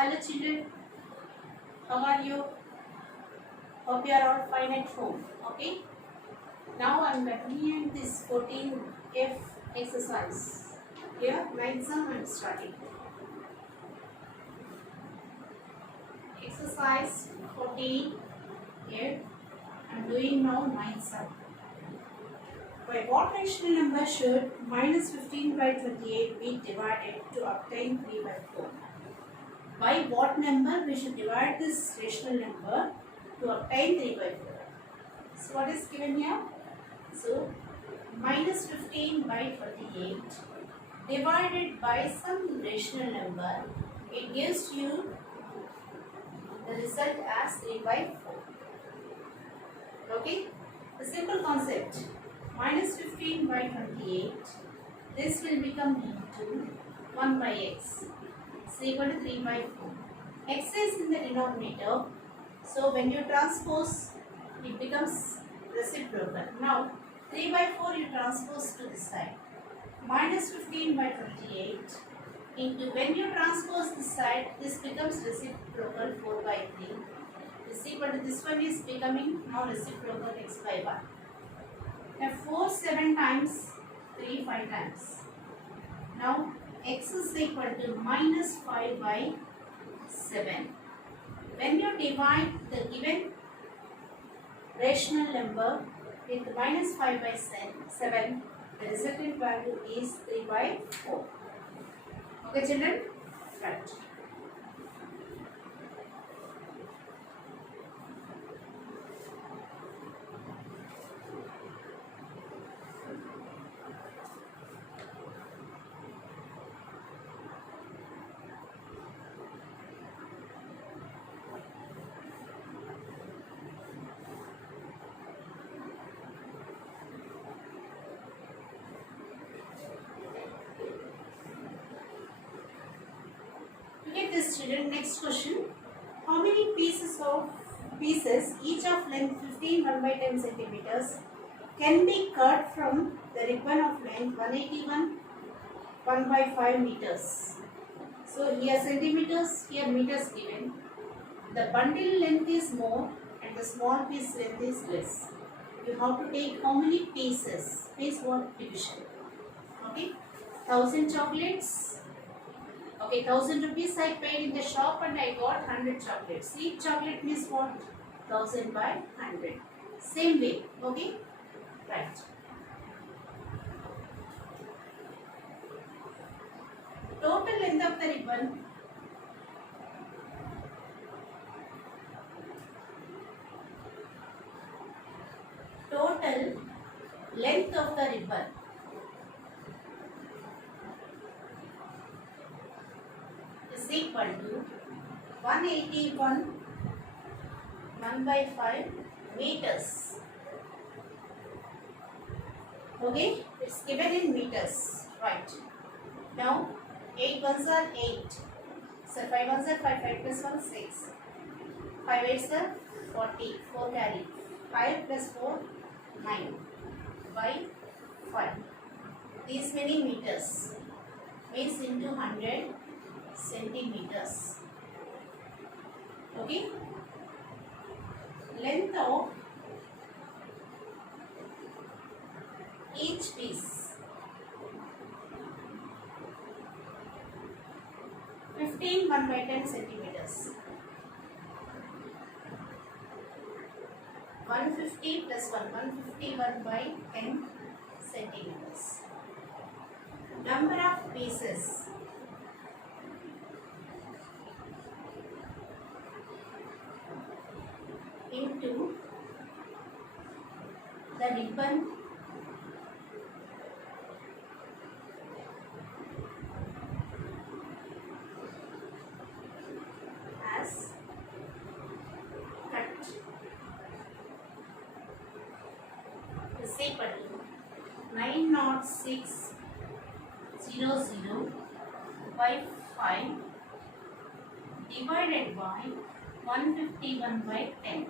Hello children, how are you? Hope you are all fine at home. Okay. Now I am continuing this 14F exercise. Here, ninth sum I am starting. Exercise 14. Here I am doing now ninth sum. By what rational number should minus 15 by 28 be divided to obtain 3 by 4? By what number we should divide this rational number to obtain 3 by 4? So what is given here? So minus 15 by 28 divided by some rational number, it gives you the result as 3 by 4. Okay? The simple concept, minus 15 by 28, this will become into 1 by x is equal to 3 by 4. X is in the denominator, so when you transpose, it becomes reciprocal. Now 3 by 4 you transpose to this side. Minus 15 by 28 into, when you transpose this side, this becomes reciprocal 4 by 3 is equal to, this one is becoming now reciprocal x by 1. Now 4 7 times, 3 5 times. Now x is equal to minus 5 by 7. When you divide the given rational number with minus 5 by 7, the resultant value is 3 by 4. Okay children? Right. This children, next question, how many pieces each of length 15 1 by 10 centimeters can be cut from the ribbon of length 181 1 by 5 meters? So here centimeters, here meters given. The bundle length is more and the small piece length is less. You have to take how many pieces? Piece what division? Okay, 1000 chocolates. Okay, 1000 rupees I paid in the shop and I got 100 chocolates. Each chocolate means what? 1000 by 100. Same way. Okay? Right. Total length of the ribbon. Total length of the ribbon is equal to 181 1 by 5 meters. Okay, it's given in meters. Right. Now 8 ones are 8. So 5 ones are 5. 5 plus 1 6. 5 eights are 40. 4 carry. 5 plus 4 9 by 5. These many meters means into 100 centimeters. Okay, length of each piece 15 1 by 10 centimeters. 150 plus 1, 151 by 10 centimeters. Number of pieces into the ribbon as cut is equal to 90600 by 5 divided by 151 by 10.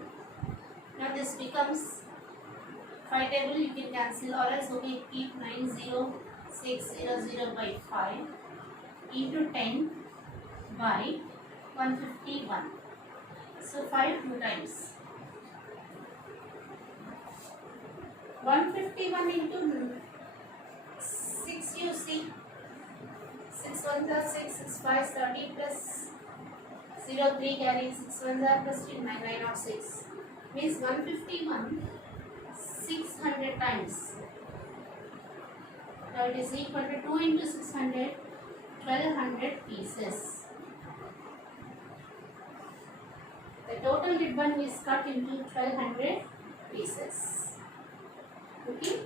Now this becomes 5 table, you can cancel, or else okay, keep 90600 by 5 into 10 by 151. So 5 two times. 151 into 6, you see. 6 1s are 6, 6 5s 30 plus 0 3 carrying 6 1s are plus 3 9 9 or 6. Means 151 600 times. Now it is equal to 2 into 600, 1200 pieces. The total ribbon is cut into 1200 pieces. Okay.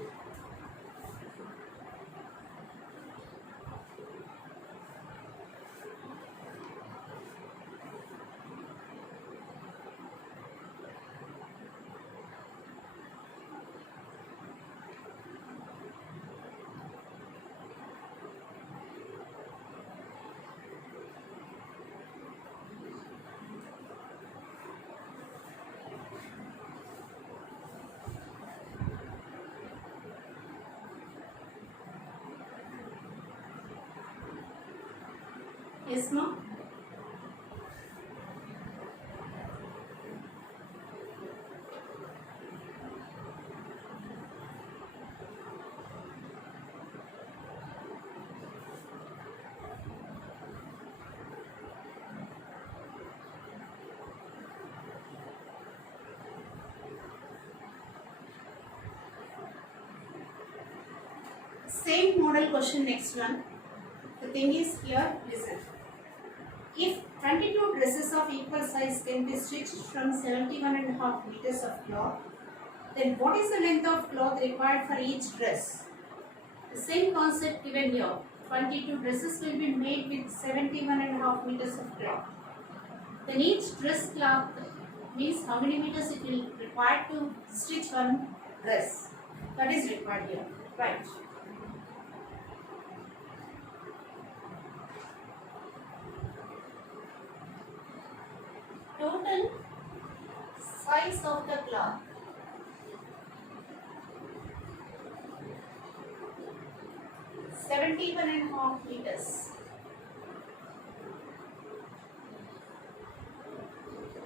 Yes, ma'am. Same model question, next one. The thing is here, listen. If 22 dresses of equal size can be stitched from 71.5 meters of cloth, then what is the length of cloth required for each dress? The same concept given here. 22 dresses will be made with 71.5 meters of cloth. Then each dress cloth means how many meters it will require to stitch one dress. That is required here. Right. Total size of the cloth. (71.5 meters).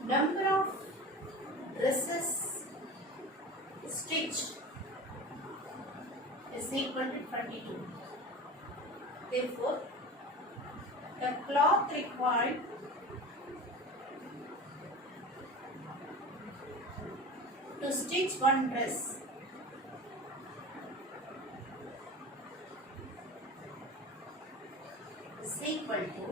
Number of dresses stitched is equal to 22. Therefore, the cloth required to stitch one dress is equal to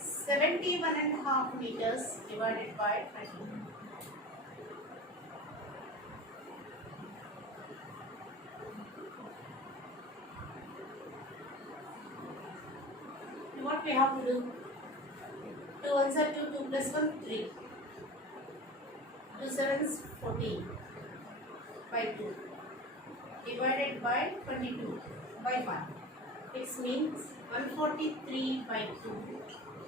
71.5 meters divided by 22. What we have to do? 2 ones are 2, 2 plus 1, 3. 2 sevens 14 by 2 divided by 22 by 1. It means 143 by 2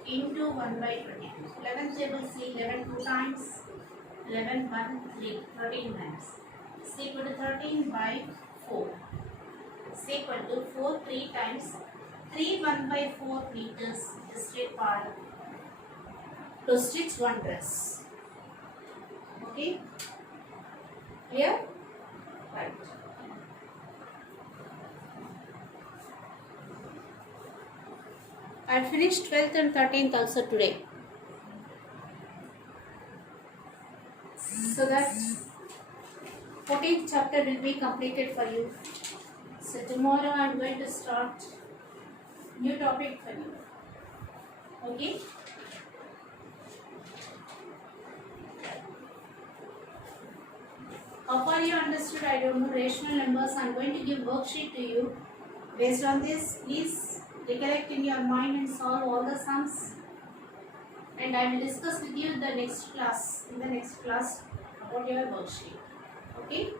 into 1 by 22. 11 table see 11 2 times, 11 1 3, 13 times. Is equal to 13 by 4. Is equal to 4 3 times 3 1 by 4 meters is required to stitch one dress. Okay, clear? Right. I had finished 12th and 13th also today, so that 14th chapter will be completed for you. So tomorrow I am going to start new topic for you. Okay. How far you understood, I don't know. Rational numbers, I am going to give worksheet to you. Based on this, please recollect in your mind and solve all the sums. And I will discuss with you in the next class about your worksheet. Okay?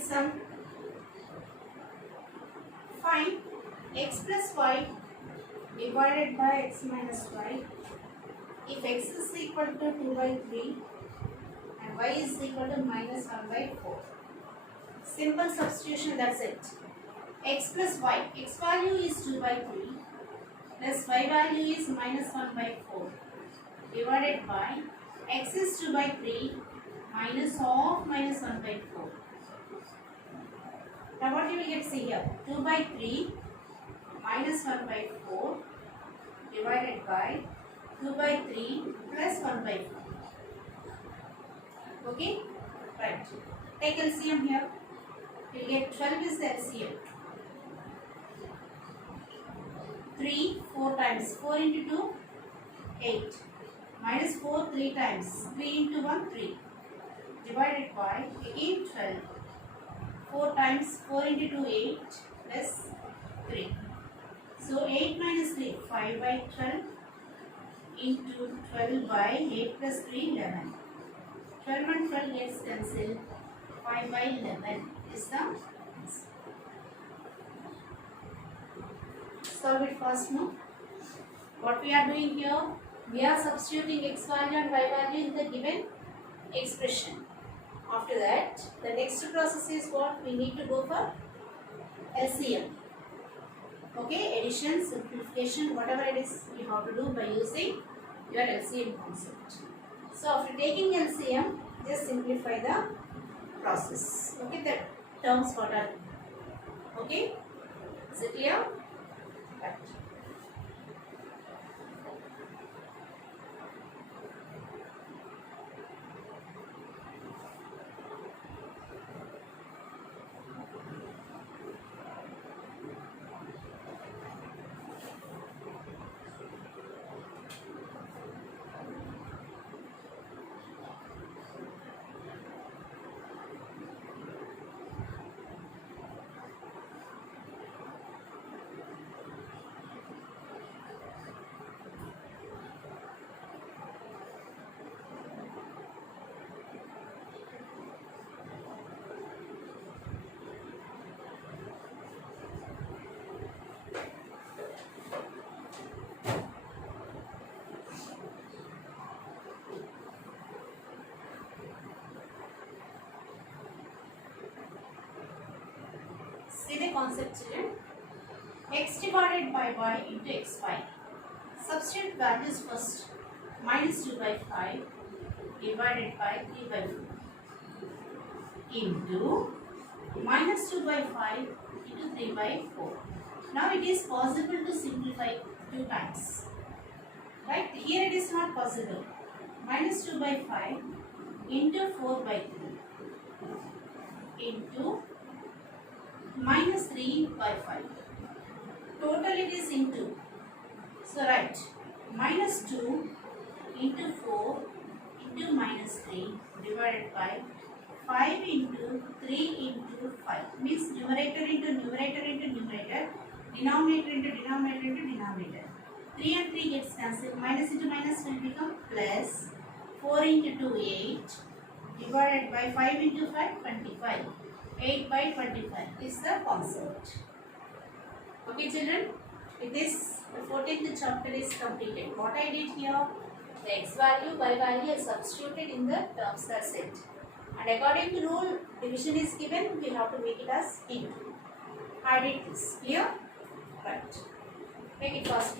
sum. Find x plus y divided by x minus y if x is equal to 2 by 3 and y is equal to minus 1 by 4. Simple substitution, that's it. X plus y, x value is 2 by 3 plus y value is minus 1 by 4 divided by x is 2 by 3 minus of minus 1 by 4. Now what you will get, see here, 2 by 3 minus 1 by 4 divided by 2 by 3 plus 1 by 4. Okay? Right. Take LCM here. You will get 12 is the LCM. 3 4 times. 4 into 2, 8. Minus 4 3 times. 3 into 1, 3. Divided by again 12. 4 times 4 into 2, 8 plus 3. So 8 minus 3, 5 by 12 into 12 by 8 plus 3, 11. 12 and 12 gets cancelled. 5 by 11 is the answer. Solve it fast now. What we are doing here, we are substituting x value and y value in the given expression. After that, the next process is what? We need to go for LCM. Okay, addition, simplification, whatever it is you have to do by using your LCM concept. So after taking LCM, just simplify the process. Okay, the terms what are. Okay, is it clear? Right. See the concept, children. X divided by y into xy. Substitute values first. Minus 2 by 5 divided by 3 by 4 into minus 2 by 5 into 3 by 4. Now it is possible to simplify 2 times. Right? Here it is not possible. Minus 2 by 5 into 4 by 3 into minus 3 by 5. Total it is into. So right, minus 2 into 4 into minus 3 divided by 5 into 3 into 5. Means numerator into numerator into numerator, denominator into denominator into denominator. 3 and 3 gets cancelled. Minus into minus will become plus. 4 into 2, 8 divided by 5 into 5, 25. 8 by 25 is the concept. Okay, children, with this the 14th chapter is completed. What I did here, the x value, y value is substituted in the terms, that's it. And according to rule, division is given, we have to make it as into. I did this. Clear? Right. Make it fast.